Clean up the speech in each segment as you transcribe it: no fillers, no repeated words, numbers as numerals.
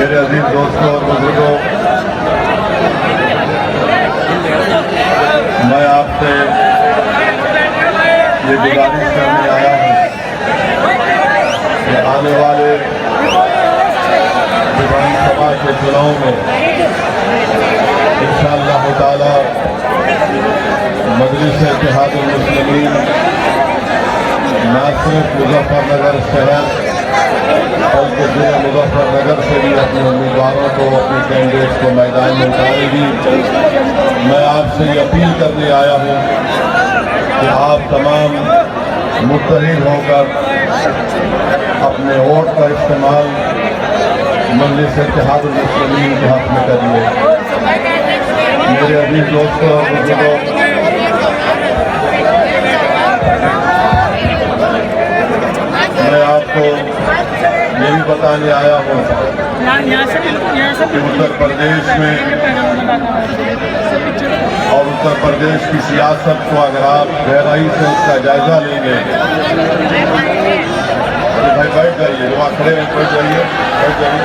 मेरे अजीज दोस्तों और बुजुर्गों, मैं आपसे ये गुजारिश करने आया हूँ कि आने वाले विधानसभा के चुनाव में इंशाअल्लाह ताला मजलिस-ए-इत्तेहादुल मुस्लिमीन न सिर्फ मुजफ्फरनगर शहर बल्कि जिला मुजफ्फरनगर से भी अपने उम्मीदवारों को, अपने कैंडिडेट्स को मैदान में उतारेगी। मैं आपसे ये अपील करने आया हूँ कि आप तमाम मुत्तहिद होकर अपने वोट का इस्तेमाल मजलिस-ए-इत्तेहादुल मुस्लिमीन के हक़ में करिए। मेरे अजीज दोस्तों और बुजुर्गों, मैं आपको ये भी बताने आया हूँ कि उत्तर प्रदेश में और उत्तर प्रदेश की सियासत को अगर आप गहराई से उसका जायजा लेंगे तो भाई बैठ जाइए, जो खड़े हैं बैठ जाइए, बैठ जाइए,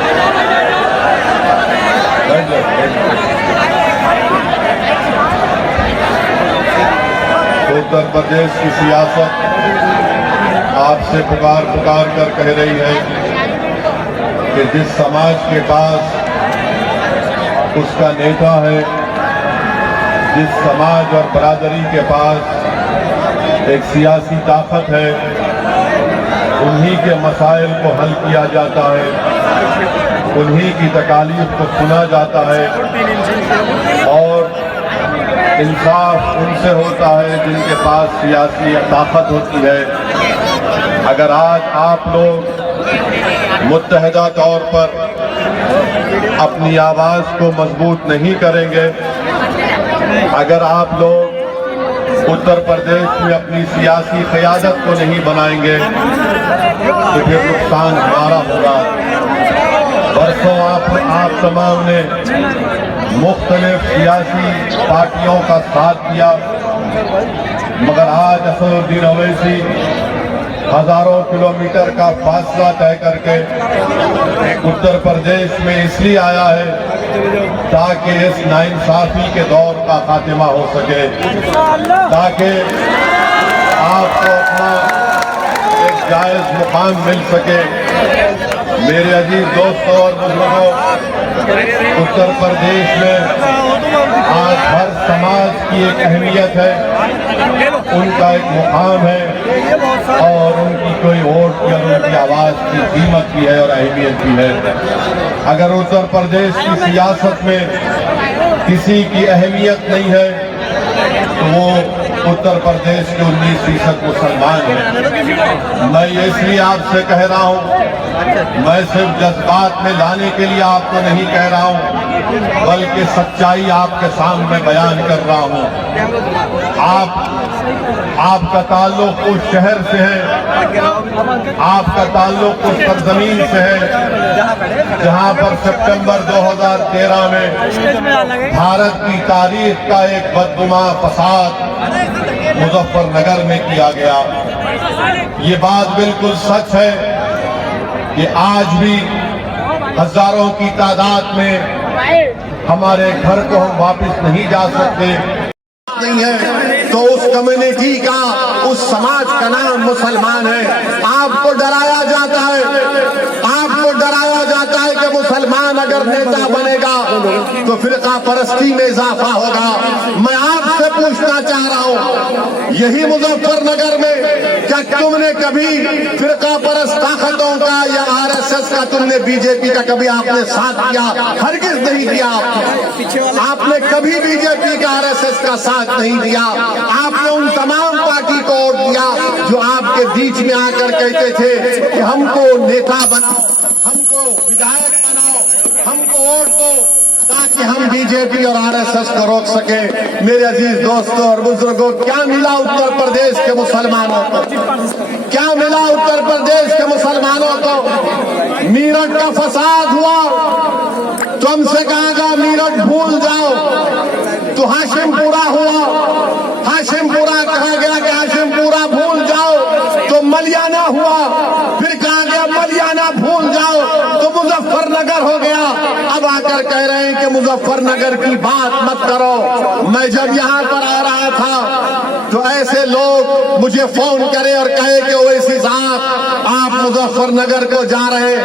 बैठ जाइए। तो उत्तर प्रदेश की सियासत आपसे पुकार कर कह रही है कि जिस समाज के पास उसका नेता है, जिस समाज और बरादरी के पास एक सियासी ताकत है, उन्हीं के मसाइल को हल किया जाता है, उन्हीं की तकालीफ को सुना जाता है और इंसाफ उनसे होता है जिनके पास सियासी ताकत होती है। अगर आज आप लोग मुत्तहिदा तौर पर अपनी आवाज़ को मजबूत नहीं करेंगे, अगर आप लोग उत्तर प्रदेश में अपनी सियासी क़यादत को नहीं बनाएंगे तो फिर नुकसान हमारा होगा। बरसों आप तमाम ने मुख्तलिफ सियासी पार्टियों का साथ दिया, मगर आज असदुद्दीन ओवैसी हजारों किलोमीटर का फासला तय करके उत्तर प्रदेश में इसलिए आया है ताकि इस नाइंसाफी के दौर का खात्मा हो सके, ताकि आपको अपना एक जायज मुकाम मिल सके। मेरे अजीज दोस्तों और बुजुर्गों, उत्तर प्रदेश में आज हर समाज की एक अहमियत है, उनका एक मुकाम है और उनकी कोई वोट या उनकी आवाज़ की कीमत भी है और अहमियत भी है। अगर उत्तर प्रदेश की सियासत में किसी की अहमियत नहीं है तो वो उत्तर प्रदेश के 19% मुसलमान हैं। मैं इसलिए आपसे कह रहा हूँ, मैं सिर्फ जज्बात में लाने के लिए आपको नहीं कह रहा हूँ, बल्कि सच्चाई आपके सामने बयान कर रहा हूँ। आपका ताल्लुक उस शहर से है, आपका ताल्लुक उस सरजमीन से है जहाँ पर सितंबर 2013 में भारत की तारीख का एक बदगुमा फसाद मुजफ्फरनगर में किया गया। ये बात बिल्कुल सच है कि आज भी हजारों की तादाद में हमारे घर को हम वापस नहीं जा सकते नहीं है तो उस कम्युनिटी का, उस समाज का नाम मुसलमान है। आपको डराया जाता है, आपको डराया जाता है कि मुसलमान अगर नेता बनेगा तो फिरका परस्ती में इजाफा होगा। मैं आपसे पूछना चाह रहा हूँ, यही मुजफ्फरनगर में क्या तुमने कभी फिरका परस्त ताकतों का या आरएसएस का, तुमने बीजेपी का कभी आपने साथ दिया? हरगिज नहीं दिया। आपने कभी बीजेपी का, आरएसएस का साथ नहीं दिया। आपने उन तमाम पार्टी को वोट दिया जो आपके बीच में आकर कहते थे कि हमको नेता बनाओ, हमको विधायक बनाओ, हमको वोट दो ताकि हम बीजेपी और आरएसएस को रोक सके। मेरे अजीज दोस्तों और बुजुर्गों, क्या मिला उत्तर प्रदेश के मुसलमानों को? क्या मिला उत्तर प्रदेश के मुसलमानों को? मीरठ का फसाद हुआ तो हमसे कहा गया मीरठ भूल जाओ, तो हाशिमपुरा हुआ, हाशिमपुरा कहा गया कि हाशिमपुरा भूल जाओ, तो मलियाना हुआ, फिर कहा गया मलियाना भूल जाओ, तो मुजफ्फरनगर हो गया। कर कह रहे हैं कि मुजफ्फरनगर की बात मत करो। मैं जब यहाँ पर आ रहा था तो ऐसे लोग मुझे फोन करे और कहे कि ओवैसी साहब आप मुजफ्फरनगर को जा रहे,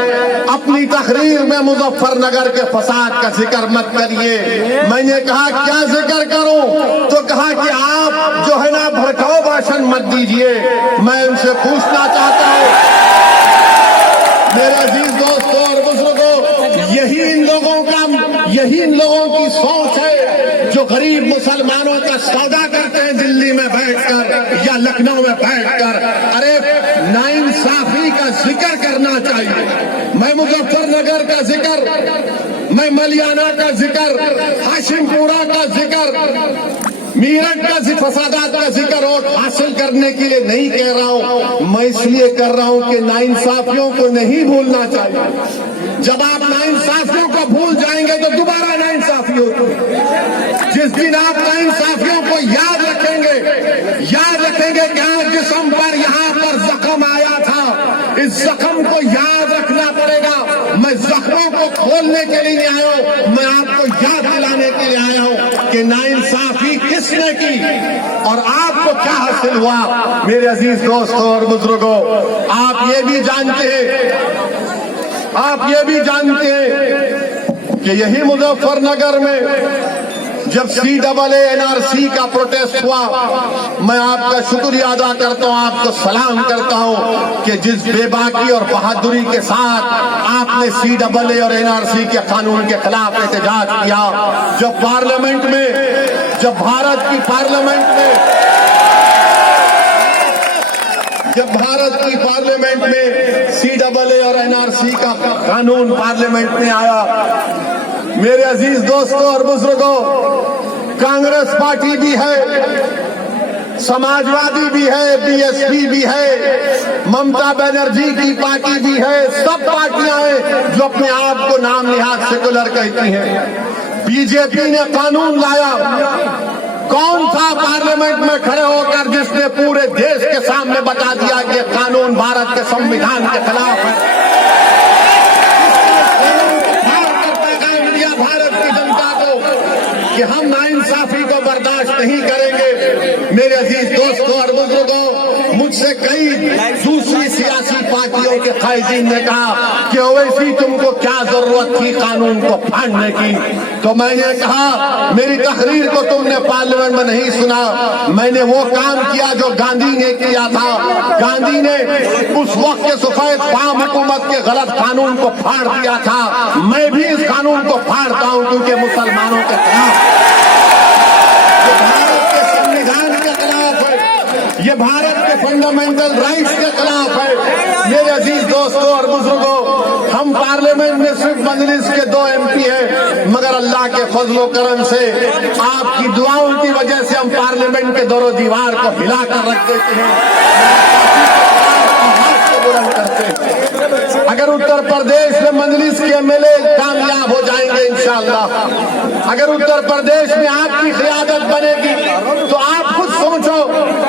अपनी तकरीर में मुजफ्फरनगर के फसाद का जिक्र मत करिए। मैंने कहा क्या जिक्र करूं? तो कहा कि आप जो है ना भड़काऊ भाषण मत दीजिए। मैं उनसे पूछना चाहता हूं मेरे अजीज दोस्तों और बुजुर्गों, यही इन लोगों की सोच है जो गरीब मुसलमानों का सौदा करते हैं दिल्ली में बैठकर या लखनऊ में बैठकर। अरे नाइंसाफी का जिक्र करना चाहिए। मैं मुजफ्फरनगर का जिक्र, मैं मलियाना का जिक्र, हाशिमपुरा का जिक्र, मीरठ का फसादात का जिक्र वोट हासिल करने के लिए नहीं कह रहा हूं। मैं इसलिए कर रहा हूं कि नाइंसाफियों को नहीं भूलना चाहिए। जब आप नाइंसाफियों को भूल जाएंगे तो दोबारा नाइंसाफी होगी। जिस दिन आप नाइंसाफियों को याद रखेंगे कि आज जिस्म पर यहाँ पर जख्म आया था, इस जख्म को याद रखना पड़ेगा। मैं जख्मों को खोलने के लिए नहीं आया हूं, मैं आपको याद दिलाने के लिए आया हूं कि नाइंसाफी किसने की और आपको क्या हासिल हुआ। मेरे अजीज दोस्तों और बुजुर्गों, आप ये भी जानते हैं कि यही मुजफ्फरनगर में जब CAA NRC का प्रोटेस्ट हुआ, मैं आपका शुक्रिया अदा करता हूं, आपको सलाम करता हूं कि जिस बेबाकी और बहादुरी के साथ आपने CAA और NRC के कानून के खिलाफ एहतजाज किया। जब भारत की पार्लियामेंट में CAA और NRC का कानून पार्लियामेंट में आया, मेरे अजीज दोस्तों और बुजुर्गों, कांग्रेस पार्टी भी है, समाजवादी भी है, BSP भी है, ममता बनर्जी की पार्टी भी है, सब पार्टियां हैं जो अपने आप को नाम निहाद सेकुलर कहती हैं। बीजेपी ने कानून लाया। कौन था पार्लियामेंट में खड़े होकर जिसने पूरे देश के सामने बता दिया कि कानून भारत के संविधान के खिलाफ है? कि हम नाइंसाफी को बर्दाश्त नहीं करेंगे। मेरे अजीज दोस्तों और बुजुर्गों, मुझसे कई दूसरी सियासी पार्टियों के कायदीन ने कहा कि ओवैसी तुमको क्या जरूरत थी कानून को फाड़ने की। तो मैंने कहा मेरी तकरीर को तुमने पार्लियामेंट में नहीं सुना। मैंने वो काम किया जो गांधी ने किया था। गांधी ने उस वक्त के सफेद फार्म हुकूमत के गलत कानून को फाड़ दिया था। मैं भी इस कानून को फाड़ता हूं क्योंकि मुसलमानों के खिलाफ, ये भारत के संविधान के खिलाफ है, ये भारत के फंडामेंटल राइट्स के खिलाफ है। मेरे अजीज दोस्तों और बुजुर्गों, हम पार्लियामेंट में सिर्फ मजलिस के 2 MP हैं, मगर अल्लाह के फजलो करम से आपकी दुआओं की वजह से हम पार्लियामेंट के दोनों दीवार को हिलाकर रख देते हैं, बुलंद करते हैं। अगर उत्तर प्रदेश में मजलिस के MLA कामयाब हो जाएंगे इंशाअल्लाह, अगर उत्तर प्रदेश में आपकी क़ियादत बनेगी तो आप खुद सोचो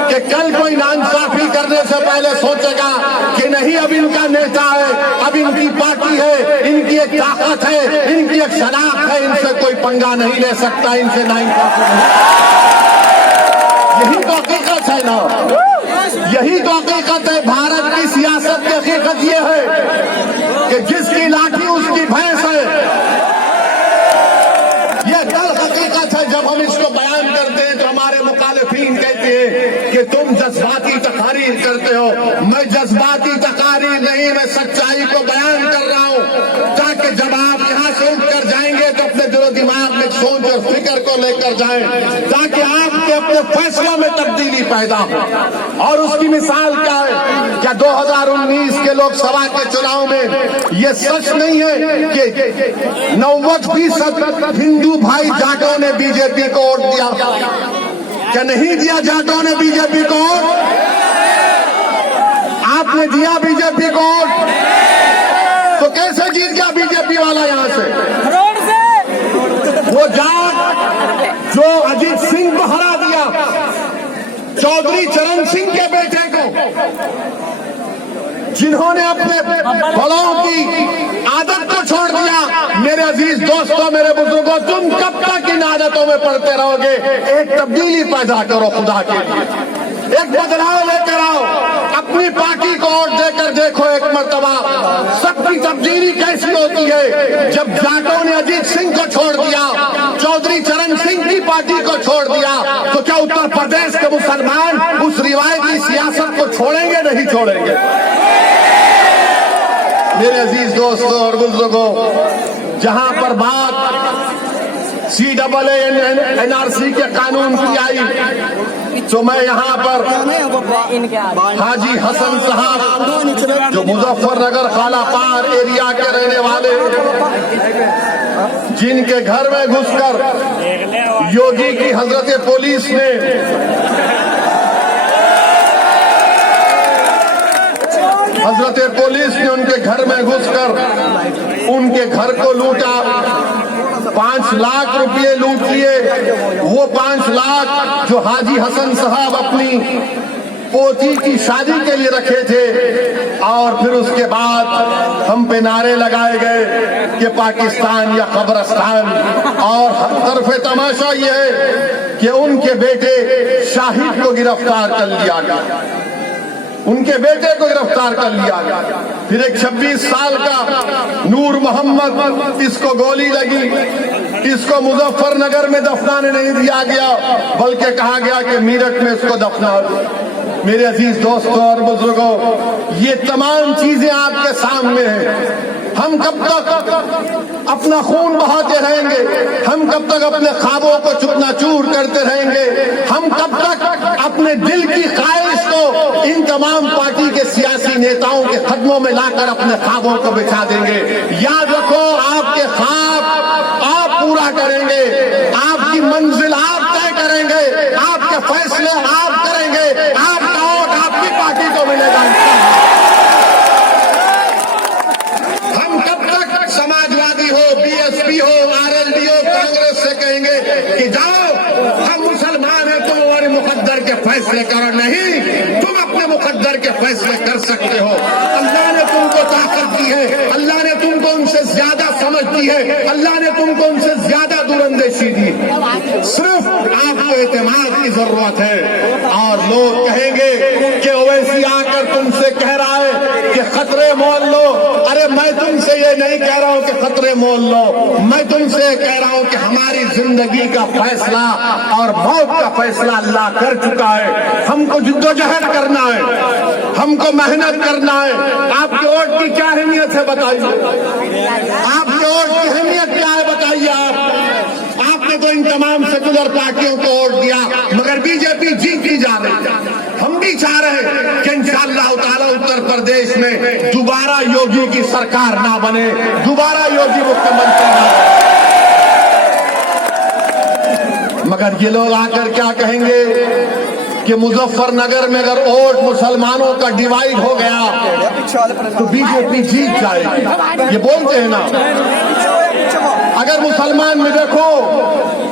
कि कल कोई नाइंसाफी करने से पहले सोचेगा कि नहीं अब इनका नेता है, अब इनकी पार्टी है, इनकी एक ताकत है, इनकी एक शनाख्त है, इनसे कोई पंगा नहीं ले सकता, इनसे नाइंसाफी नहीं। यही तो हकीकत है ना, यही तो हकीकत है। भारत की सियासत की हकीकत ये है कि जिसकी लाठी उसकी भैंस है। ये कल हकीकत है। जब हम इसको बयान करते हैं तो हमारे मुखालिफिन कहते हैं कि तुम जज्बाती तकारीर करते हो। मैं जज्बाती तकारीर नहीं, मैं सच्चाई को बयान कर रहा हूं ताकि जब आप यहां से उठकर जाएंगे तो अपने दिलो दिमाग में सोच और फिक्र को लेकर जाएं, ताकि आपके अपने फैसलों में तब्दीली पैदा हो। और उसकी मिसाल क्या है? क्या 2019 के लोकसभा के चुनाव में ये सच नहीं है कि 90% हिंदू भाई जाटों ने बीजेपी को वोट दिया? क्या नहीं दिया जाटों ने बीजेपी को वोट? आपने दिया बीजेपी को वोट? तो कैसे जीत गया बीजेपी वाला यहां से? वो जाट जो अजीत सिंह को हरा दिया, चौधरी चरण सिंह के बेटे को, जिन्होंने अपने बड़ों की आदत को छोड़ दिया। मेरे अजीज दोस्तों, मेरे बुजुर्गों, तुम कब तक इन आदतों में पड़ते रहोगे? एक तब्दीली पैदा करो खुदा के लिए, एक बदलाव लेकर आओ। अपनी पार्टी को वोट देकर देखो एक मर्तबा सबकी तब्दीली कैसी होती है। जब जाटों ने अजीत सिंह को छोड़ दिया, चौधरी चरण सिंह की पार्टी को छोड़ दिया, तो क्या उत्तर प्रदेश के मुसलमान उस रिवायती सियासत को छोड़ेंगे? नहीं छोड़ेंगे। मेरे अजीज दोस्तों और बुजुर्गों, जहां पर बात CAA NRC के कानून की आई, तो मैं यहाँ पर हाजी हसन साहब जो मुजफ्फरनगर खालापार एरिया के रहने वाले, जिनके घर में घुसकर योगी की हजरत पुलिस ने उनके घर में घुसकर उनके घर को लूटा, 5 लाख रुपए लूट लिए। वो 5 लाख जो हाजी हसन साहब अपनी पोती की शादी के लिए रखे थे, और फिर उसके बाद हम पे नारे लगाए गए कि पाकिस्तान या कब्रिस्तान। और तरफे तमाशा ये है कि उनके बेटे शाहिद को गिरफ्तार कर लिया गया, उनके बेटे को गिरफ्तार कर लिया गया। फिर एक 26 साल का नूर मोहम्मद, इसको गोली लगी, इसको मुजफ्फरनगर में दफनाने नहीं दिया गया, बल्कि कहा गया कि मीरठ में इसको दफना दो। मेरे अजीज दोस्तों और बुजुर्गों, ये तमाम चीजें आपके सामने हैं। हम कब तक अपना खून बहाते रहेंगे? हम कब तक अपने ख्वाबों को चूकनाचूर करते रहेंगे? हम कब तक अपने दिल की ख्वाहिश को इन तमाम पार्टी के सियासी नेताओं के कदमों में लाकर अपने ख्वाबों को बिछा देंगे? याद रखो, आपके ख्वाब आप पूरा करेंगे, आपकी मंजिल आप तय करेंगे, आपके फैसले आप करेंगे, आपका वोट आपकी पार्टी को मिलेगा। हम कब तक समाजवादी हो, BSP हो, RLD हो, कांग्रेस से कहेंगे कि जाओ हम मुसलमान हैं, तुम हमारे मुकद्दर के फैसले करो? नहीं, तुम अपने मुकद्दर के फैसले कर सकते हो। अल्लाह ने तुमको ताकत दी है, अल्लाह ने तुमको उनसे ज्यादा समझ दी है, अल्लाह ने तुमको उनसे ज्यादा दूरंदेशी दी। सिर्फ आपको एतमाद की जरूरत है। और लोग कहेंगे कि ओवैसी आकर तुमसे कह रहा है कि खतरे मोल लो। अरे मैं तुमसे ये नहीं कह रहा हूं कि खतरे मोल लो, मैं तुमसे कह रहा हूं कि हमारी जिंदगी का फैसला और मौत का फैसला अल्लाह कर चुका है। हमको जिद्दोजहद करना है, हमको मेहनत करना है। आपके वोट की क्या अहमियत है बताइए? आपके वोट की अहमियत क्या है बताइए? आपने तो इन तमाम सेकुलर पार्टियों को वोट दिया, मगर बीजेपी जीती जा रही है। हम भी चाह रहे हैं कि इंशाअल्लाह ताला उत्तर प्रदेश में दोबारा योगी की सरकार ना बने, दोबारा योगी मुख्यमंत्री ना बने। मगर ये लोग आकर क्या कहेंगे कि मुजफ्फरनगर में अगर वोट मुसलमानों का डिवाइड हो गया तो बीजेपी जीत जाएगी। ये बोलते हैं ना। अगर मुसलमान में देखो,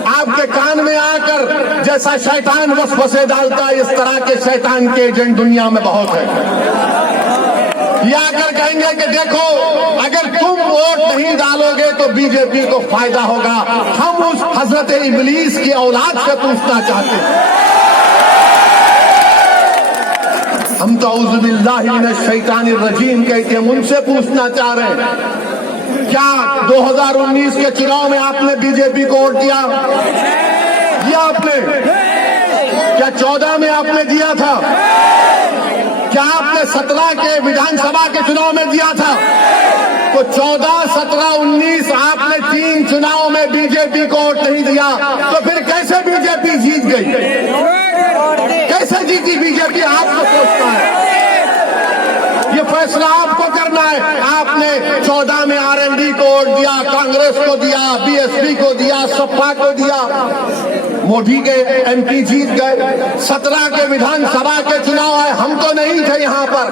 आपके कान में आकर जैसा शैतान वसवसे डालता है, इस तरह के शैतान के एजेंट दुनिया में बहुत है। ये आकर कहेंगे कि देखो, अगर तुम वोट नहीं डालोगे तो बीजेपी को फायदा होगा। हम उस हजरत इब्लीस की औलाद से पूछना चाहते हैं। हम तो औज़ुबिल्लाहि मिनश शैतानिर रजीम कहते हैं, उनसे पूछना चाह रहे हैं, क्या 2019 के चुनाव में आपने बीजेपी को वोट दिया? आपने क्या 14 में आपने दिया था? क्या आपने 17 के विधानसभा के चुनाव में दिया था? तो 14, 17, 19 आपने 3 चुनाव में बीजेपी को वोट नहीं दिया, तो फिर कैसे बीजेपी जीत गई? कैसे जीती बीजेपी? आपको सोचना है, ये फैसला आपको करना है। आपने 14 में RLD को वोट दिया, कांग्रेस को दिया, BSP को दिया, सपा को दिया, मोदी के MP जीत गए। 17 के विधानसभा के चुनाव आए, हम तो नहीं थे यहाँ पर,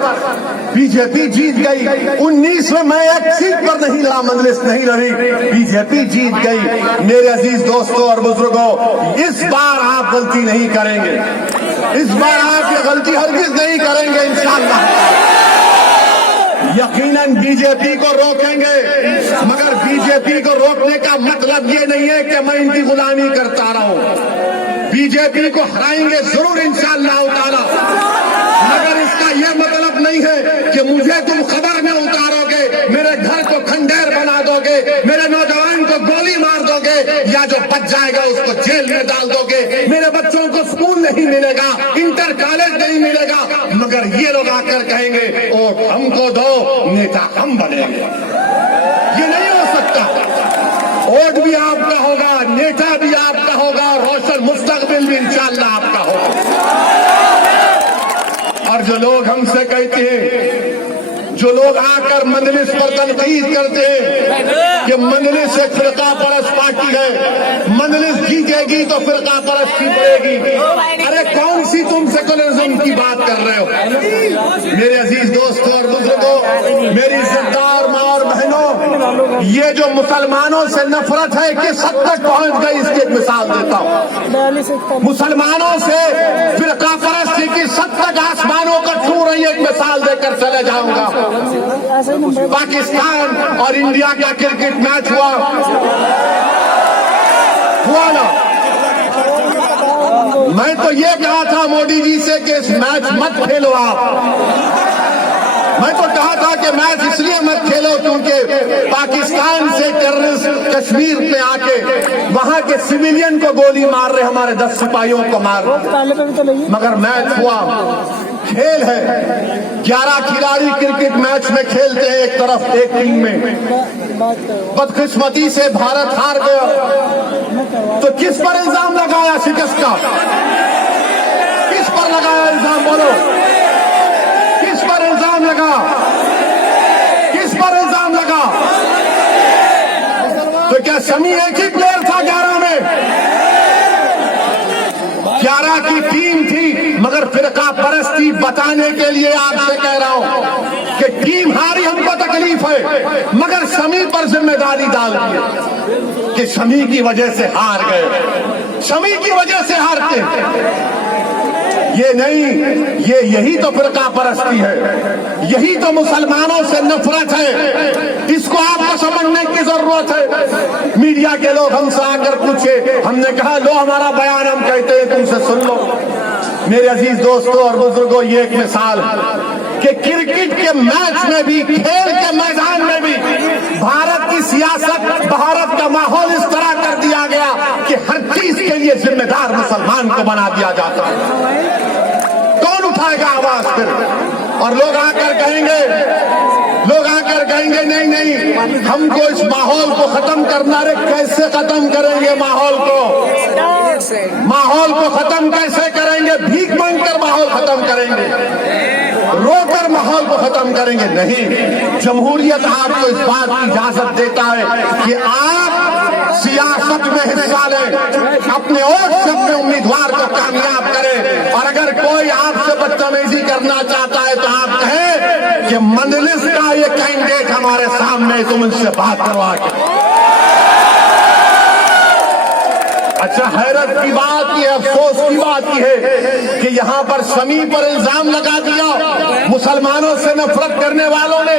बीजेपी जीत गई। 19 में मैं एक सीट पर नहीं ला, मजलिस नहीं रही, बीजेपी जीत गई। मेरे अजीज दोस्तों और बुजुर्गों, इस बार आप गलती नहीं करेंगे, इस बार आप ये गलती हरगिज नहीं करेंगे इंशाअल्लाह। यकीनन बीजेपी को रोकेंगे, मगर बीजेपी को रोकने का मतलब ये नहीं है कि मैं इनकी गुलामी करता रहूं। बीजेपी को हराएंगे जरूर इंशाअल्लाह ताला, मगर इसका यह मतलब नहीं है कि मुझे तुम खबर में उतारोगे, मेरे घर को खंडेर बना दोगे, मेरे नौजवान को गोली मार दोगे, या जो बच जाएगा उसको जेल में डाल दोगे, मेरे बच्चों को स्कूल नहीं मिलेगा, इंटर कॉलेज नहीं मिलेगा, मगर ये लोग आकर कहेंगे वोट हमको दो, नेता हम बनेंगे। ये नहीं हो सकता। वोट भी आपका होगा, नेता भी आपका होगा, रोशन मुस्तकबिल भी इंशाअल्लाह आपका होगा। और जो लोग हमसे कहते हैं, जो लोग आकर मजलिस पर तनकीद करते हैं कि मजलिस एक फिरका परस्त पार्टी है, मजलिस जीतेगी तो फिरका परस्ती बढ़ेगी। अरे कौन सी तुम सेकुलरिज्म की बात कर रहे हो? मेरे अजीज दोस्तों और बुजुर्गों, मेरी इज्जतदार माँ और बहनों, ये जो मुसलमानों से नफरत है किस हद तक पहुंच गई, इसकी एक मिसाल देता हूँ। मुसलमानों से फिरका परस्ती की सद तक आसमानों को छू रही एक मिसाल देकर चले जाऊंगा। पाकिस्तान और इंडिया का क्रिकेट मैच हुआ ना, मैं तो ये कहा था मोदी जी से कि इस मैच मत खेलो आप। मैं तो कहा था कि मैच इसलिए मत खेलो क्योंकि पाकिस्तान से टेररिस्ट कश्मीर पे आके वहां के सिविलियन को गोली मार रहे, हमारे 10 सिपाहियों को मार रहे। मगर मैच हुआ, खेल है, 11 खिलाड़ी क्रिकेट मैच में खेलते हैं एक तरफ एक टीम में। बदकिस्मती से भारत हार गया, तो किस पर इल्जाम लगाया शिकस्त का? किस पर लगाया इल्जाम? बोलो, किस पर इल्जाम लगा? किस पर इल्जाम लगा? तो क्या शमी एक ही प्लेयर था 11 में? 11 की टीम थी, मगर फिरका परस्ती बताने के लिए आपसे कह रहा हूं कि टीम हारी, हमको तकलीफ है, मगर शमी पर जिम्मेदारी डाल दी कि शमी की वजह से हार गए, शमी की वजह से हारते। ये नहीं, ये यही तो फिरका परस्ती है, यही तो मुसलमानों से नफरत है। इसको आपको समझने की जरूरत है। मीडिया के लोग हमसे आकर पूछे, हमने कहा लो हमारा बयान हम कहते हैं तुमसे सुन लो। मेरे अजीज दोस्तों और बुजुर्गों, ये एक मिसाल कि क्रिकेट के मैच में भी, खेल के मैदान में भी भारत की सियासत, भारत का माहौल इस तरह कर दिया गया कि हर चीज के लिए जिम्मेदार मुसलमान को बना दिया जाता है। कौन उठाएगा आवाज फिर? और लोग आकर कहेंगे नहीं नहीं, हमको इस माहौल को खत्म करना। रे कैसे खत्म करेंगे माहौल को? माहौल को खत्म कैसे करेंगे? भीख मांगकर माहौल खत्म करेंगे? रोकर माहौल को खत्म करेंगे? नहीं। जमहूरियत आपको इस बात की इजाजत देता है कि आप सियासत में हिस्सा लें, अपने वोट से अपने उम्मीदवार को कामयाब करें, और अगर कोई आपसे बदतमीजी करना चाहता है तो आप कहें कि मजलिस का ये कैंडिडेट हमारे सामने, तुम इनसे बात करवा के। अच्छा, हैरत की बात की, अफसोस की बात की है कि यहाँ पर शमी पर इल्जाम लगा दिया मुसलमानों से नफरत करने वालों ने,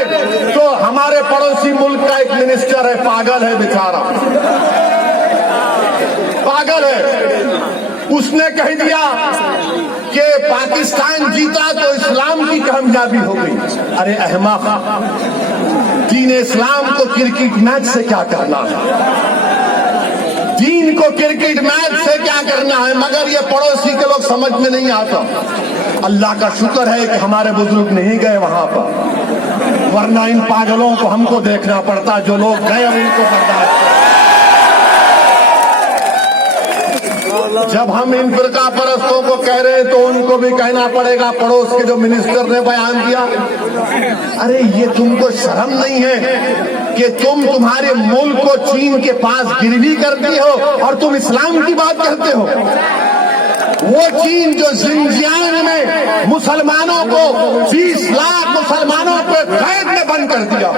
तो हमारे पड़ोसी मुल्क का एक मिनिस्टर है, पागल है बेचारा, पागल है। उसने कह दिया कि पाकिस्तान जीता तो इस्लाम की कामयाबी हो गई। अरे अहमक, दीन इस्लाम को क्रिकेट मैच से क्या करना है? दीन को क्रिकेट मैच से क्या करना है? मगर ये पड़ोसी के लोग समझ में नहीं आता। अल्लाह का शुक्र है कि हमारे बुजुर्ग नहीं गए वहां पर, वरना इन पागलों को हमको देखना पड़ता। जो लोग गए उनको बर्दाश्त। जब हम इन फिरका परस्तों को कह रहे हैं तो उनको भी कहना पड़ेगा, पड़ोस के जो मिनिस्टर ने बयान दिया, अरे ये तुमको शर्म नहीं है कि तुम्हारे मुल्क को चीन के पास गिरवी करती हो और तुम इस्लाम की बात करते हो? वो चीन जो जिंजियांग में मुसलमानों को 20 लाख मुसलमानों को कैद में बंद कर दिया,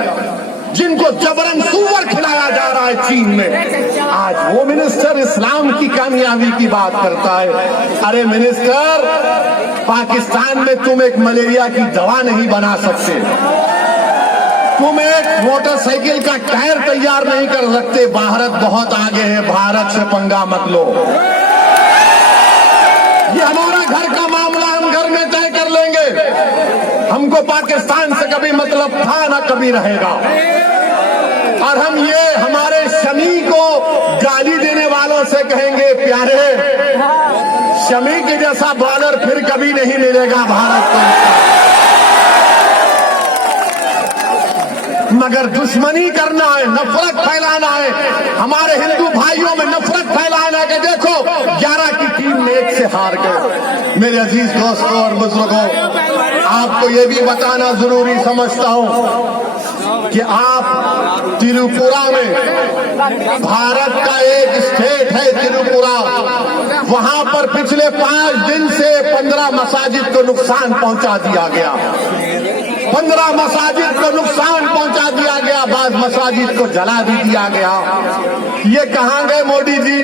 जिनको जबरन सूअर खिलाया जा रहा है चीन में, आज वो मिनिस्टर इस्लाम की कामयाबी की बात करता है। अरे मिनिस्टर, पाकिस्तान में तुम एक मलेरिया की दवा नहीं बना सकते, तुम एक मोटरसाइकिल का टायर तैयार नहीं कर सकते। भारत बहुत आगे है, भारत से पंगा मत लो। ये हमारा घर का मामला, हम घर में तय कर लेंगे। हमको पाकिस्तान से कभी मतलब था ना कभी रहेगा। और हम ये हमारे शमी को गाली देने वालों से कहेंगे, प्यारे शमी के जैसा बॉलर फिर कभी नहीं मिलेगा भारत को। मगर दुश्मनी करना है, नफरत फैलाना है, हमारे हिंदू भाइयों में नफरत फैलाना है कि देखो 11 की टीम में 1 से हार गए। मेरे अजीज दोस्तों और बुजुर्गों, आपको ये भी बताना जरूरी समझता हूं कि आप त्रिपुरा में, भारत का एक स्टेट है त्रिपुरा, वहां पर पिछले 5 दिन से 15 मसाजिद को नुकसान पहुंचा दिया गया। 15 मसाजिद को नुकसान पहुंचा दिया गया, बाद मसाजिद को जला भी दिया गया। ये कहां गए मोदी जी,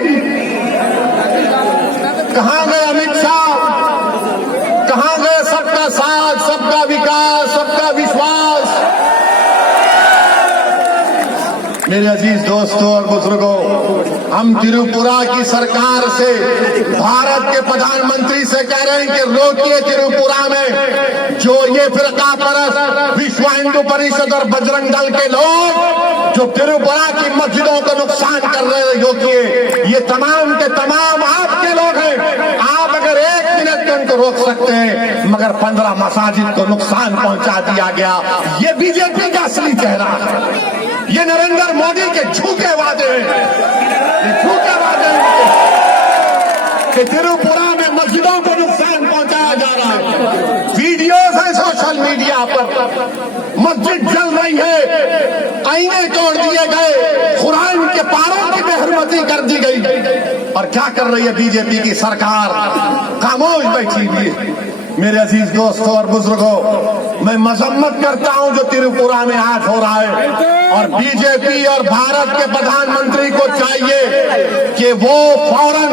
कहां गए अमित शाह, कहां गए सबका साथ, सबका विकास, सबका विश्वास। मेरे अजीज दोस्तों और बुजुर्गों, हम त्रिपुरा की सरकार से, भारत के प्रधानमंत्री से कह रहे हैं कि रोकिए त्रिपुरा में जो ये फिरका परस्त विश्व हिंदू परिषद और बजरंग दल के लोग जो त्रिपुरा की मस्जिदों को नुकसान कर रहे हैं, रोकिए। ये तमाम के तमाम आपके लोग हैं। आप अगर 1 मिनट में उनको रोक सकते हैं, मगर 15 मसाजिद को नुकसान पहुंचा दिया गया। ये बीजेपी का असली चेहरा है। ये नरेंद्र मोदी के झूठे वादे हैं, ये झूठे वादे हैं कि त्रिपुरा में मस्जिदों को नुकसान पहुंचाया जा रहा है। वीडियोस हैं सोशल मीडिया पर, मस्जिद जल रही है, आईने तोड़ दिए गए, कुरान के पारों की बेहरमती कर दी गई। और क्या कर रही है बीजेपी की सरकार, खामोश बैठी हुई है। मेरे अजीज दोस्तों और बुजुर्गों, मैं मजम्मत करता हूं जो त्रिपुरा में आज हो रहा है। और बीजेपी और भारत के प्रधानमंत्री को चाहिए कि वो फौरन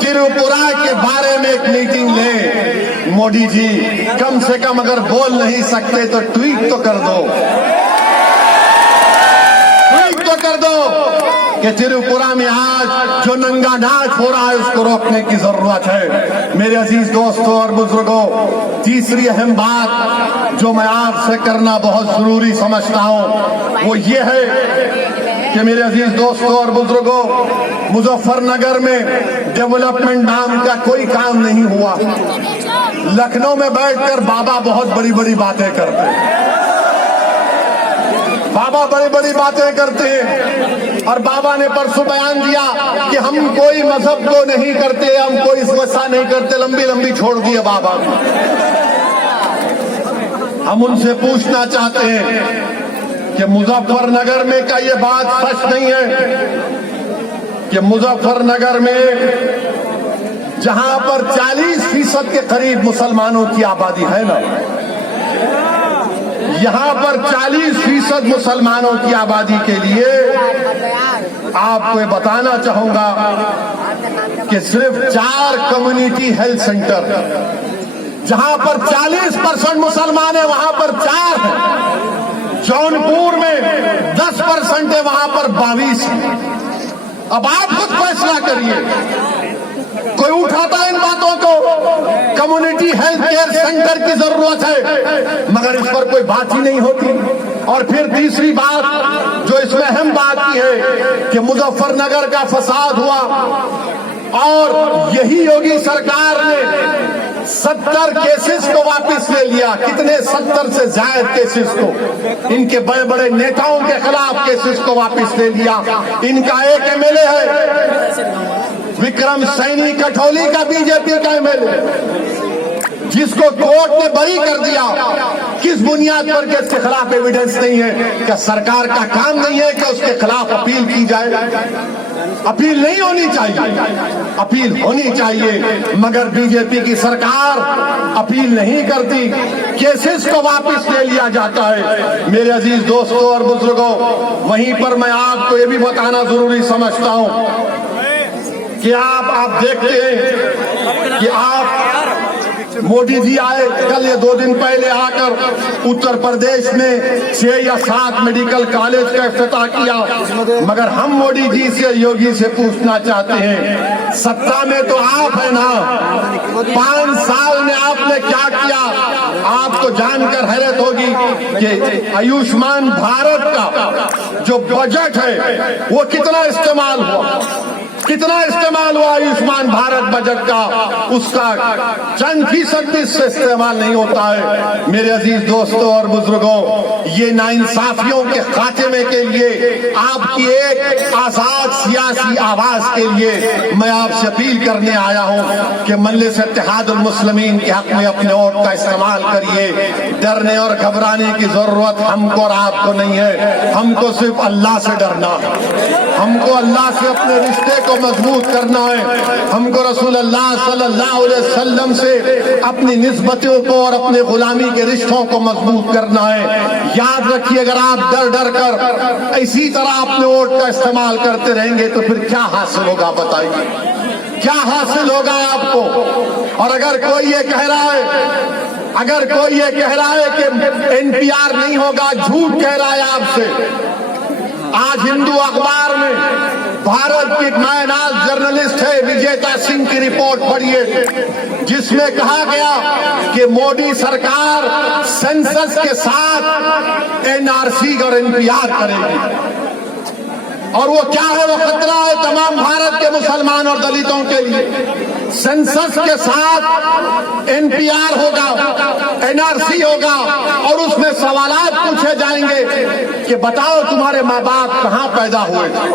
त्रिपुरा के बारे में एक मीटिंग ले। मोदी जी कम से कम अगर बोल नहीं सकते तो ट्वीट तो कर दो, ट्वीट तो कर दो कि त्रिपुरा में आज जो नंगा नाच हो रहा है उसको रोकने की जरूरत है। मेरे अजीज दोस्तों और बुजुर्गों, तीसरी अहम बात जो मैं आपसे करना बहुत जरूरी समझता हूं वो ये है कि मेरे अजीज दोस्तों और बुजुर्गों, मुजफ्फरनगर में डेवलपमेंट नाम का कोई काम नहीं हुआ। लखनऊ में बैठकर बाबा बहुत बड़ी बड़ी बातें करते हैं, बाबा बड़ी बड़ी बातें करते हैं। और बाबा ने परसों बयान दिया कि हम कोई मजहब को नहीं करते, हम कोई वैसा नहीं करते, लंबी लंबी छोड़ दिए बाबा। हम उनसे पूछना चाहते हैं कि मुजफ्फरनगर में का ये बात सच नहीं है कि मुजफ्फरनगर में जहां पर 40% के करीब मुसलमानों की आबादी है ना, यहां पर 40% मुसलमानों की आबादी के लिए आपको ये बताना चाहूंगा कि सिर्फ 4 कम्युनिटी हेल्थ सेंटर, जहां पर 40% मुसलमान है वहां पर 4 है। जौनपुर में 10% है, वहां पर 22 है। अब आप खुद फैसला करिए। कोई उठाता है इन बातों को, कम्युनिटी हेल्थ केयर सेंटर की जरूरत है, मगर इस पर कोई बात ही नहीं होती। और फिर तीसरी बात जो इसमें अहम बात की है कि मुजफ्फरनगर का फसाद हुआ और यही योगी सरकार ने 70 केसेस को वापस ले लिया। कितने? 70 से ज्यादा केसेस को, इनके बड़े बड़े नेताओं के खिलाफ केसेस को वापस ले लिया। इनका एक एमएलए है विक्रम सैनी कठौली का, बीजेपी का एमएलए, जिसको कोर्ट ने बरी कर दिया। किस बुनियाद पर कि इसके खिलाफ एविडेंस नहीं है? क्या सरकार का काम नहीं है कि उसके खिलाफ अपील की जाए? अपील नहीं होनी चाहिए, अपील होनी चाहिए, मगर बीजेपी की सरकार अपील नहीं करती, केसेस को वापस ले लिया जाता है। मेरे अजीज दोस्तों और बुजुर्गों, वहीं पर मैं आपको ये भी बताना जरूरी समझता हूं कि आप देखते हैं कि आप मोदी जी आए कल या 2 दिन पहले आकर उत्तर प्रदेश में 6 या 7 मेडिकल कॉलेज का इफ्तिताह किया, मगर हम मोदी जी से, योगी से पूछना चाहते हैं, सत्ता में तो आप है ना, 5 साल में आपने क्या किया? आपको जानकर हैरत होगी कि आयुष्मान भारत का जो बजट है वो कितना इस्तेमाल हुआ, कितना इस्तेमाल हुआ आयुष्मान भारत बजट का, उसका चंद फीसद भी इससे इस्तेमाल नहीं होता है। मेरे अजीज दोस्तों और बुजुर्गों, ये नाइंसाफियों के खात्मे के लिए, आपकी एक आजाद सियासी आवाज के लिए मैं आपसे अपील करने आया हूं कि मजलिस इत्तेहादुल मुस्लिमीन के हक में अपने वोट का इस्तेमाल करिए। डरने और घबराने की जरूरत हमको और आपको नहीं है, हमको सिर्फ अल्लाह से डरना है, हमको अल्लाह से अपने रिश्ते को मजबूत करना है, हमको रसूल अल्लाह सल्लल्लाहु अलैहि वसल्लम से अपनी निस्बतों को और अपने गुलामी के रिश्तों को मजबूत करना है। याद रखिए, अगर आप डर डर कर इसी तरह अपने वोट का इस्तेमाल करते रहेंगे तो फिर क्या हासिल होगा? बताइए, क्या हासिल होगा आपको? और अगर कोई ये कह रहा है, अगर कोई ये कह रहा है कि एनपीआर नहीं होगा, झूठ कह रहा है आपसे। आज हिंदू अखबार में भारत की एक मायनाज जर्नलिस्ट है विजेता सिंह की रिपोर्ट पढ़िए, जिसमें कहा गया कि मोदी सरकार सेंसस के साथ एनआरसी और एनपीआर करेगी। और वो क्या है? वो खतरा है तमाम भारत के मुसलमान और दलितों के लिए। सेंसस के साथ एनपीआर होगा, एनआरसी होगा, और उसमें सवालात पूछे जाएंगे कि बताओ तुम्हारे माँ बाप कहाँ पैदा हुए थे,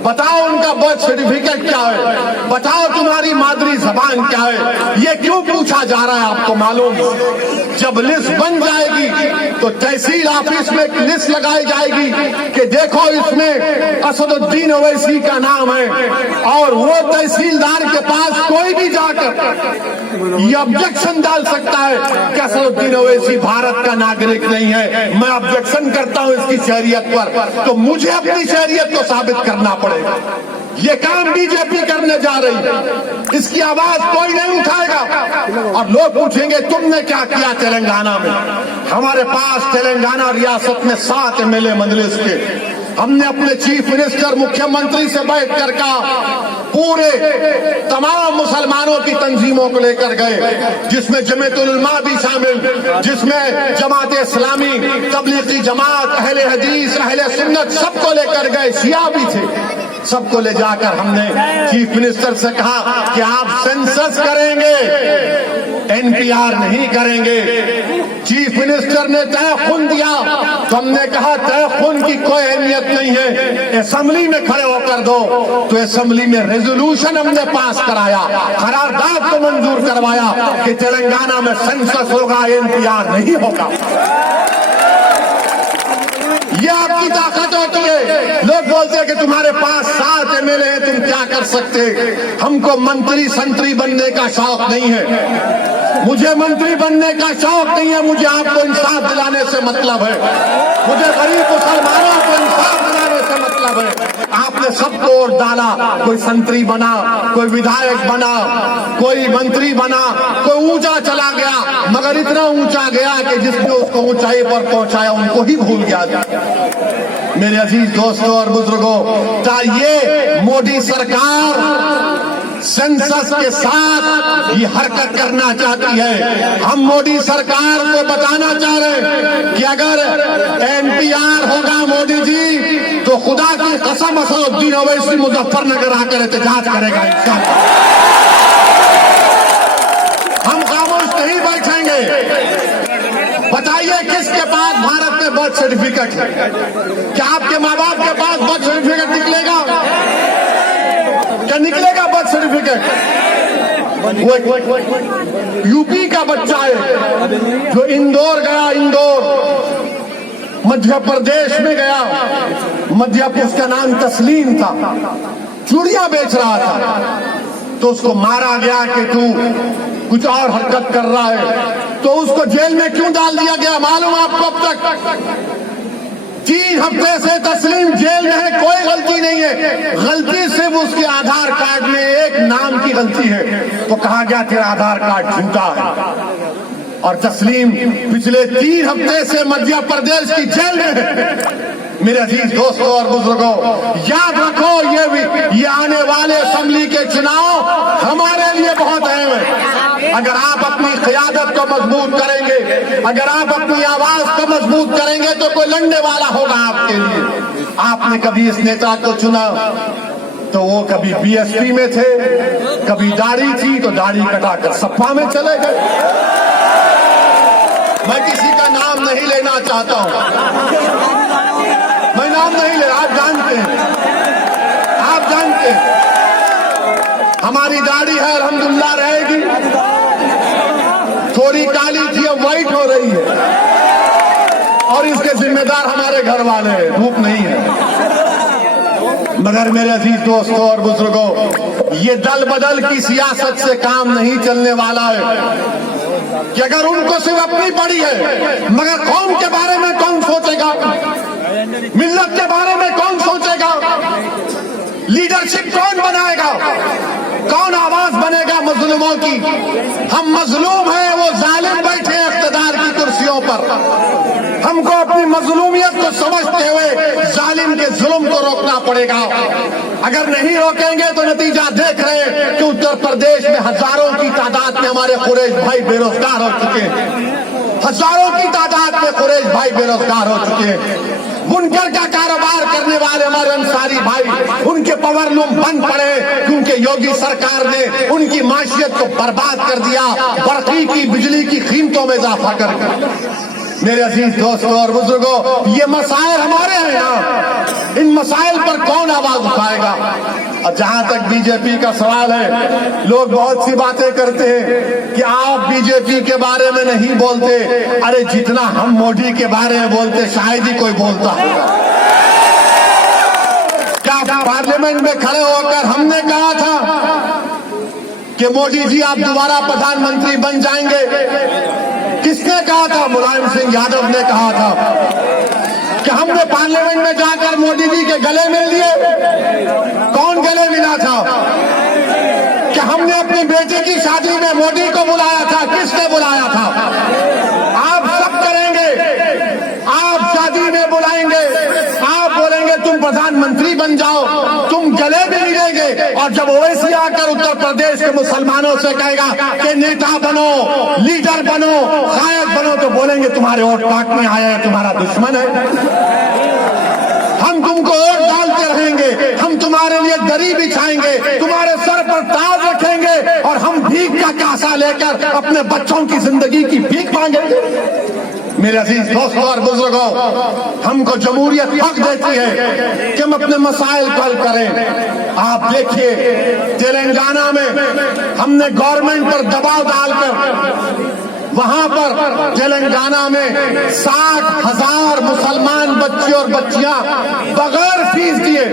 बताओ उनका बर्थ सर्टिफिकेट क्या है, बताओ तुम्हारी मादरी जबान क्या है। ये क्यों पूछा जा रहा है आपको मालूम? जब लिस्ट बन जाएगी तो तहसील ऑफिस में एक लिस्ट लगाई जाएगी कि देखो इसमें असदुद्दीन ओवैसी का नाम है, और वो तहसीलदार के पास कोई भी जाकर ये ऑब्जेक्शन डाल सकता है कि असदुद्दीन ओवैसी भारत का नागरिक नहीं है, मैं ऑब्जेक्शन करता हूं इसकी शहरियत पर, तो मुझे अपनी शहरियत को साबित करना पड़ेगा। ये काम बीजेपी करने जा रही है, इसकी आवाज कोई नहीं उठाएगा। और लोग पूछेंगे तुमने क्या किया तेलंगाना में? हमारे पास तेलंगाना रियासत में 7 एमएलए मजलिस के, हमने अपने चीफ मिनिस्टर मुख्यमंत्री से बैठ कर कहा, पूरे तमाम मुसलमानों की तंजीमों को लेकर गए, जिसमें जमीयतुल उलमा भी शामिल, जिसमें जमात इस्लामी, तबलीगी जमात, अहले हदीस, अहले सुन्नत, सबको लेकर गए, शिया भी थे, सबको ले जाकर हमने चीफ मिनिस्टर से कहा कि आप सेंसस करेंगे, एनपीआर नहीं करेंगे। चीफ मिनिस्टर ने तय खून दिया, तो हमने कहा तय खून की कोई अहमियत नहीं है, असेंबली में खड़े होकर दो। तो असेंबली में रेजोल्यूशन हमने पास कराया, करारदाद को मंजूर करवाया कि तेलंगाना में सेंसस होगा, एनपीआर नहीं होगा। ये आपकी ताकत होती है। लोग बोलते हैं कि तुम्हारे पास 7 एमएलए हैं, तुम क्या कर सकते? हमको मंत्री संतरी बनने का शौक नहीं है, मुझे मंत्री बनने का शौक नहीं है, मुझे आपको इंसाफ दिलाने से मतलब है, मुझे गरीब मुसलमानों को इंसाफ दिलाने से मतलब है। आपने सबको वोट डाला, कोई संतरी बना, कोई विधायक बना, कोई मंत्री बना, कोई ऊंचा चला गया, मगर इतना ऊंचा गया कि जिसने उसको ऊंचाई पर पहुंचाया उनको ही भूल गया। मेरे अजीज दोस्तों और बुजुर्गों, ये मोदी सरकार सेंसस के साथ ये हरकत करना चाहती है। हम मोदी सरकार को बताना चाह रहे हैं कि अगर एनपीआर होगा मोदी जी, तो खुदा की कसम असदुद्दीन ओवैसी मुजफ्फरनगर आकर एहतजाज करेगा। हम खामोश नहीं बैठेंगे। बताइए किसके पास भारत में बर्थ सर्टिफिकेट है? क्या आपके माँ बाप के पास बर्थ सर्टिफिकेट निकलेगा? क्या निकलेगा बर्थ सर्टिफिकेट? वो यूपी का बच्चा है जो इंदौर गया, इंदौर मध्य प्रदेश में गया, उसका नाम तस्लीम था, चूड़ियां बेच रहा था, तो उसको मारा गया कि तू कुछ और हरकत कर रहा है, तो उसको जेल में क्यों डाल दिया गया मालूम आपको? अब तक 3 हफ्ते से तस्लीम जेल में है, कोई गलती नहीं है, गलती सिर्फ उसके आधार कार्ड में एक नाम की गलती है। तो कहा गया तेरा आधार कार्ड झूठा है। और तस्लीम पिछले 3 हफ्ते से मध्य प्रदेश की जेल में है। मेरे अजीज दोस्तों और बुजुर्गों, याद रखो ये आने वाले असेंबली के चुनाव हमारे लिए बहुत अहम है। अगर आप अपनी क़यादत को मजबूत करेंगे, अगर आप अपनी आवाज को मजबूत करेंगे तो कोई लड़ने वाला होगा आपके लिए। आपने कभी इस नेता को चुना तो वो कभी बीएसपी में थे, कभी दाढ़ी थी तो दाढ़ी कटाकर सपा में चले गए। मैं किसी का नाम नहीं लेना चाहता हूं, मैं नाम नहीं ले, आप जानते हैं, आप जानते हैं हमारी दाढ़ी है, अल्हम्दुलिल्लाह रहेगी। थोड़ी काली थी अब व्हाइट हो रही है, और इसके जिम्मेदार हमारे घर वाले हैं, धूप नहीं है। मगर मेरे अजीज दोस्तों और बुजुर्गों, ये दल बदल की सियासत से काम नहीं चलने वाला है कि अगर उनको सिर्फ अपनी पड़ी है, मगर कौम के बारे में कौन सोचेगा, मिल्लत के बारे में कौन सोचेगा, लीडरशिप कौन बनाएगा, कौन आवाज बनेगा मजलूमों की। हम मजलूम हैं, वो जालिम बैठे हैं इख्तिदार की कुर्सियों पर। हमको अपनी मजलूमियत को समझते हुए जालिम के जुल्म को रोकना पड़ेगा। अगर नहीं रोकेंगे तो नतीजा देख रहे हैं कि उत्तर प्रदेश में हजारों की तादाद में हमारे कुरैश भाई बेरोजगार हो चुके हैं। हजारों की तादाद में कुरैश भाई बेरोजगार हो चुके हैं। बुनकर का कारोबार करने वाले हमारे अंसारी भाई, उनके पावरलूम बंद पड़े क्योंकि योगी सरकार ने उनकी माशियत को बर्बाद कर दिया, बरकी की बिजली की कीमतों में इजाफा कर। मेरे अजीज दोस्तों और बुजुर्गों, ये मसाइल हमारे हैं यहाँ, इन मसाइल पर कौन आवाज उठाएगा। और जहां तक बीजेपी का सवाल है, लोग बहुत सी बातें करते हैं कि आप बीजेपी के बारे में नहीं बोलते। अरे जितना हम मोदी के बारे में बोलते शायद ही कोई बोलता होगा। क्या पार्लियामेंट में खड़े होकर हमने कहा था कि मोदी जी आप दोबारा प्रधानमंत्री बन जाएंगे? किसने कहा था? मुलायम सिंह यादव ने कहा था। कि हमने पार्लियामेंट में जाकर मोदी जी के गले मिल लिए? कौन गले मिला था? कि हमने अपनी बेटी की शादी में मोदी को बुलाया था? किसने बुलाया था? आप सब करेंगे, आप शादी में बुलाएंगे, आप बोलेंगे तुम प्रधानमंत्री बन जाओ, तुम गले भी मिलेंगे। और जब ओवैसी आकर उत्तर प्रदेश के मुसलमानों से कहेगा कि नेता बनो, लीडर बनो, कायद बनो, तो बोलेंगे तुम्हारे वोट काटने आया है, तुम्हारा दुश्मन है। हम तुमको वोट डालते रहेंगे, हम तुम्हारे लिए दरी बिछाएंगे, तुम्हारे सर पर ताज रखेंगे, और हम भीख का कासा लेकर अपने बच्चों की जिंदगी की भीख मांगेंगे। मेरे अजीज दोस्तों और बुजुर्गों, हमको जमहूरियत हक देती है कि हम अपने मसाइल को हल करें। आप देखिए तेलंगाना में हमने गवर्नमेंट पर दबाव डालकर वहां पर तेलंगाना में 60,000 मुसलमान बच्चे और बच्चियां बगैर फीस दिए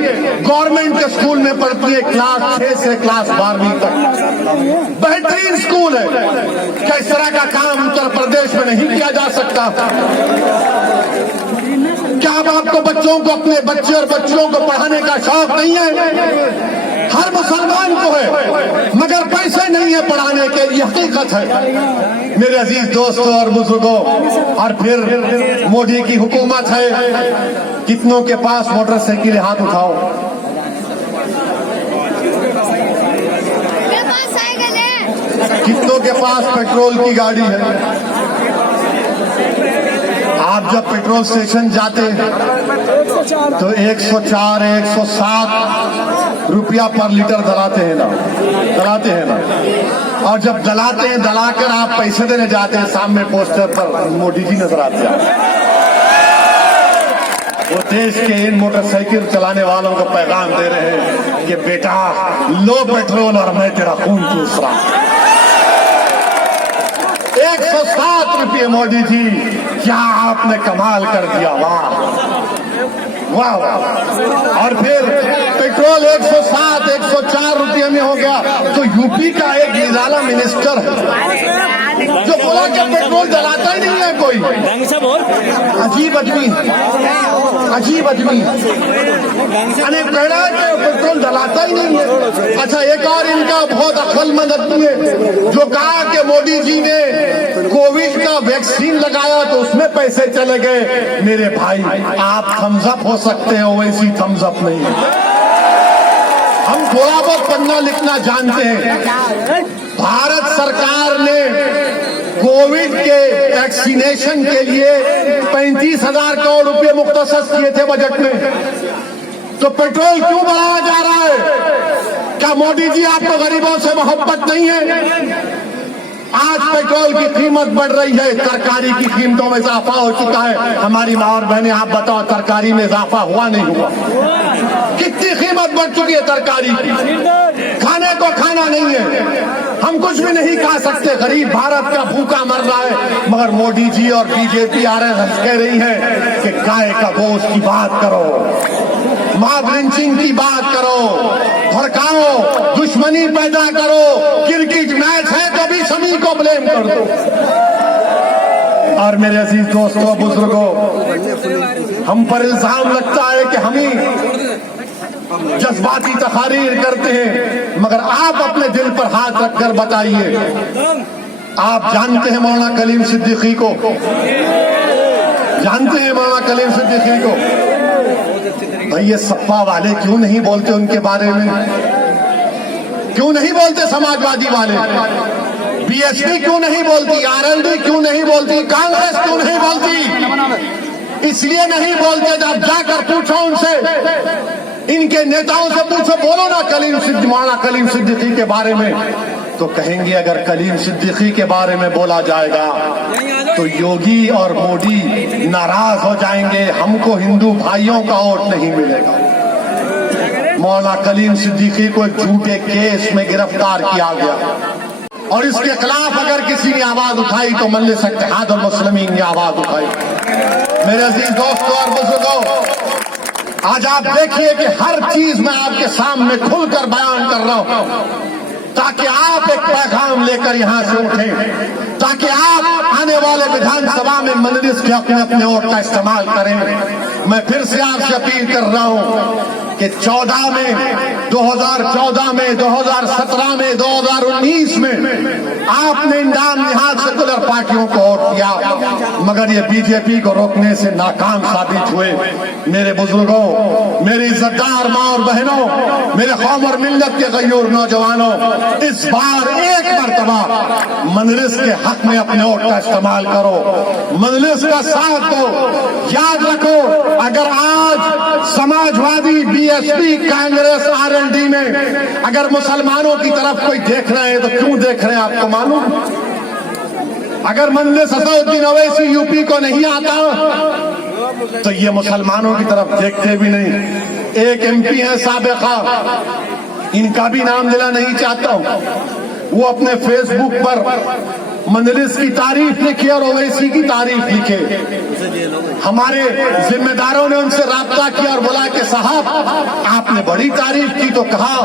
गवर्नमेंट के स्कूल में पढ़ती है, क्लास 6 से क्लास 12वीं तक। बेहतरीन स्कूल है। क्या इस तरह का काम उत्तर प्रदेश में नहीं किया जा सकता? क्या अब आपको बच्चों को, अपने बच्चे और बच्चियों को पढ़ाने का शौक नहीं है? हर मुसलमान को है, मगर पैसे नहीं है पढ़ाने के, ये हकीकत है। मेरे अजीज दोस्तों और बुजुर्गों, और फिर मोदी की हुकूमत है, कितनों के पास मोटरसाइकिल, हाथ उठाओ। कितनों के पास पेट्रोल की गाड़ी है? आप जब पेट्रोल स्टेशन जाते हैं तो 104, 107 रुपया पर लीटर दलाते हैं ना। और जब दलाते हैं, दलाकर आप पैसे देने जाते हैं, सामने पोस्टर पर मोदी जी नजर आते हैं। वो देश के इन मोटरसाइकिल चलाने वालों को पैगाम दे रहे हैं कि बेटा लो पेट्रोल और मैं तेरा खून चूस रहा हूं। 107 रुपये मोदी जी, क्या आपने कमाल कर दिया, वाह वाह वाह। और फिर पेट्रोल 107, 104 रुपये में हो गया तो यूपी का एक निराला मिनिस्टर है, जो बोला कि पेट्रोल जलाता ही नहीं है कोई। ढंग से बोल। अजीब आदमी, अजीब आदमी। अनेक कह रहा है कि पेट्रोल जलाता ही नहीं है। अच्छा, एक और इनका बहुत अक्लमंद आदमी है जो कहा कि मोदी जी ने कोविड का वैक्सीन लगाया तो उसमें पैसे चले गए। मेरे भाई, आप थम्स अप हो सकते हो, वैसी थम्स अप नहीं है। हम थोड़ा बहुत पढ़ना लिखना जानते हैं। भारत सरकार ने कोविड के वैक्सीनेशन के लिए 35,000 करोड़ रुपए मुख्तसस किए थे बजट में। तो पेट्रोल क्यों बढ़ाया जा रहा है? क्या मोदी जी आपको गरीबों से मोहब्बत नहीं है? आज पेट्रोल की कीमत बढ़ रही है, तरकारी की कीमतों में इजाफा हो चुका है। हमारी माँ और बहनें, आप बताओ, तरकारी में इजाफा हुआ नहीं हुआ? कितनी कीमत बढ़ चुकी है तरकारी की, खाने को खाना नहीं है, हम कुछ भी नहीं खा सकते। गरीब भारत का भूखा मर रहा है, मगर मोदी जी और बीजेपी RSS कह रही है कि गाय का गोश्त की बात करो, मॉब लिंचिंग की बात करो, भड़काओ, दुश्मनी पैदा करो, क्रिकेट मैच है तो भी सभी को ब्लेम कर दो। और मेरे अजीज दोस्तों, बुजुर्गों, हम पर इल्जाम लगता है कि हम ही जज्बाती तकारीर करते हैं, मगर आप अपने दिल पर हाथ रखकर बताइए, आप जानते हैं मौलाना कलीम सिद्दीकी को? जानते हैं मौलाना कलीम सिद्दीकी को? भाई, ये सपा वाले क्यों नहीं बोलते उनके बारे में? क्यों नहीं बोलते समाजवादी वाले? BSP क्यों नहीं बोलती? RLD क्यों नहीं बोलती? कांग्रेस क्यों नहीं बोलती? इसलिए नहीं बोलते, जब जाकर पूछो उनसे, इनके नेताओं से पूछो, बोलो ना मौलाना कलीम सिद्दीकी के बारे में, तो कहेंगे अगर कलीम सिद्दीकी के बारे में बोला जाएगा तो योगी और मोदी नाराज हो जाएंगे, हमको हिंदू भाइयों का वोट नहीं मिलेगा। मौलाना कलीम सिद्दीकी को एक झूठे केस में गिरफ्तार किया गया और इसके खिलाफ अगर किसी ने आवाज उठाई तो मजलिस इत्तेहाद और मुस्लिमीन ने आवाज उठाई। मेरे अजीज दोस्तों और बुजुर्गों, आज आप देखिए कि हर चीज मैं आपके सामने खुलकर बयान कर रहा हूं ताकि आप एक पैगाम लेकर यहां से उठें, ताकि आप आने वाले विधानसभा में मजलिस के अपने अपने वोट का इस्तेमाल करें। मैं फिर से आपसे अपील कर रहा हूं कि 14 में, 2014 में, 2017 में, 2019 में आपने इंडियन निहाल सेकुलर पार्टियों को वोट दिया, मगर ये बीजेपी को रोकने से नाकाम साबित हुए। मेरे बुजुर्गों, मेरी इज्जतदार माँ और बहनों, मेरे कौम और मिल्लत के गयूर नौजवानों, इस बार एक मरतबा मजलिस के हक में अपने वोट का इस्तेमाल करो, मजलिस का साथ दो। याद रखो, अगर आज समाजवादी, BSP, कांग्रेस, RLD में अगर मुसलमानों की तरफ कोई देख रहे हैं तो क्यों देख रहे हैं आपको मालूम? अगर मजलिस असदुद्दीन ओवैसी यूपी को नहीं आता तो ये मुसलमानों की तरफ देखते भी नहीं। एक MP है साबिका, इनका भी नाम लेना नहीं चाहता हूं, वो अपने फेसबुक पर मजलिस की तारीफ लिखी और ओवैसी की तारीफ लिखे। हमारे जिम्मेदारों ने उनसे राब्ता किया और बोला कि साहब, आपने बड़ी तारीफ की, तो कहा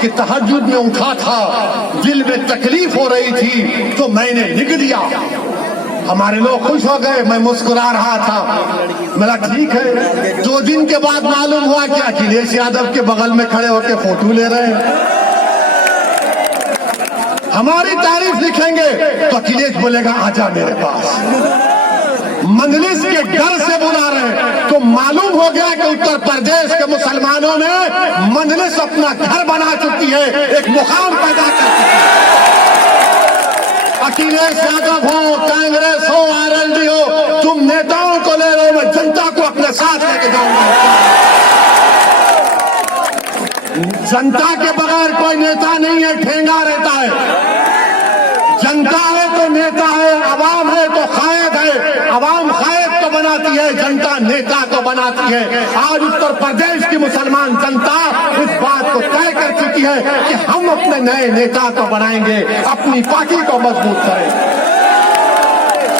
कि तहज्जुद में उठा था, दिल में तकलीफ हो रही थी तो मैंने लिख दिया। हमारे लोग खुश हो गए, मैं मुस्कुरा रहा था, मेरा ठीक है। 2 दिन के बाद मालूम हुआ कि अखिलेश यादव के बगल में खड़े होकर फोटो ले रहे हैं। हमारी तारीफ लिखेंगे तो अखिलेश बोलेगा आजा मेरे पास। मजलिस के डर से बुला रहे, तो मालूम हो गया कि उत्तर प्रदेश के मुसलमानों में मजलिस अपना घर बना चुकी है, एक मुकाम पैदा कर चुकी है। अखिलेश यादव हो, कांग्रेस हो, RLD हो, तुम नेताओं को ले रहे हो, मैं जनता को अपने साथ लेके जाऊंगा। जनता के बगैर कोई नेता नहीं है, ठेंगा रहता है। जनता है तो नेता है, अवाम है तो कायद है। अवाम कायद को बनाती है, जनता नेता को बनाती है। आज उत्तर प्रदेश की मुसलमान जनता इस बात को तय कर चुकी है कि हम अपने नए नेता को बनाएंगे, अपनी पार्टी को मजबूत करेंगे।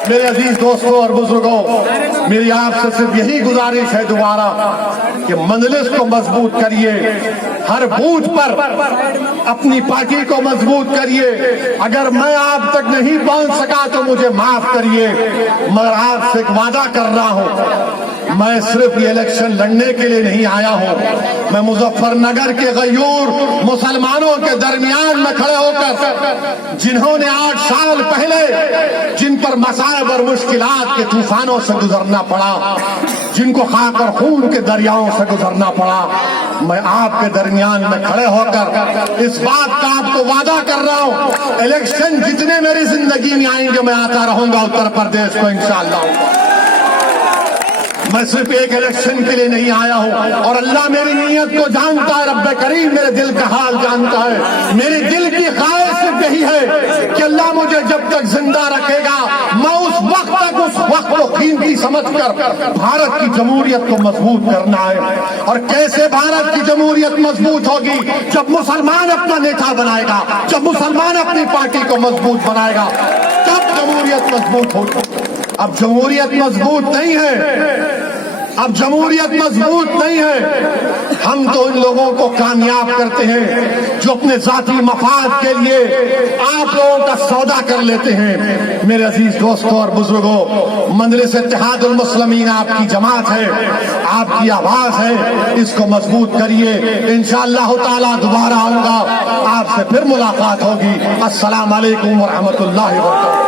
मेरे अजीज दोस्तों और बुजुर्गों, मेरी आपसे सिर्फ यही गुजारिश है दोबारा कि मंजलिस को मजबूत करिए, हर बूथ पर अपनी पार्टी को मजबूत करिए। अगर मैं आप तक नहीं पहुंच सका तो मुझे माफ करिए, मगर आपसे एक वादा कर रहा हूं, मैं सिर्फ ये इलेक्शन लड़ने के लिए नहीं आया हूं। मैं मुजफ्फरनगर के गयूर मुसलमानों के दरमियान में खड़े होकर, जिन्होंने 8 साल पहले जिन पर मसाइब और मुश्किलात के तूफानों से गुजरना पड़ा, जिनको खाक और खून के दरियाओं से गुजरना पड़ा, मैं आपके दरमियान में खड़े होकर इस बात का आपको वादा कर रहा हूं, इलेक्शन जितने मेरी जिंदगी में आएंगे मैं आता रहूंगा उत्तर प्रदेश को इंशाअल्लाह। मैं सिर्फ एक इलेक्शन के लिए नहीं आया हूं, और अल्लाह मेरी नीयत को जानता है, रब्बे करीम मेरे दिल का हाल जानता है। मेरी दिल की ख्वाहिश सिर्फ यही है कि अल्लाह मुझे जब तक जिंदा रखेगा, मैं उस वक्त को कीमती समझकर भारत की जमहूरियत को मजबूत करना है। और कैसे भारत की जमहूरियत मजबूत होगी? जब मुसलमान अपना नेता बनाएगा, जब मुसलमान अपनी पार्टी को मजबूत बनाएगा, तब जमहूरियत मजबूत होगी। अब जमहूरियत मजबूत नहीं है, अब जमहूरियत मजबूत नहीं है। हम तो इन लोगों को कामयाब करते हैं जो अपने जाती मफाद के लिए आप लोगों का सौदा कर लेते हैं। मेरे अजीज दोस्तों और बुजुर्गों, मजलिस इत्तेहादुल मुस्लिमीन आपकी जमात है, आपकी आवाज है, इसको मजबूत करिए। इंशाअल्लाह ताला दोबारा आऊंगा, आपसे फिर मुलाकात होगी। अस्सलाम वालेकुम व रहमतुल्लाहि व बरकातहू।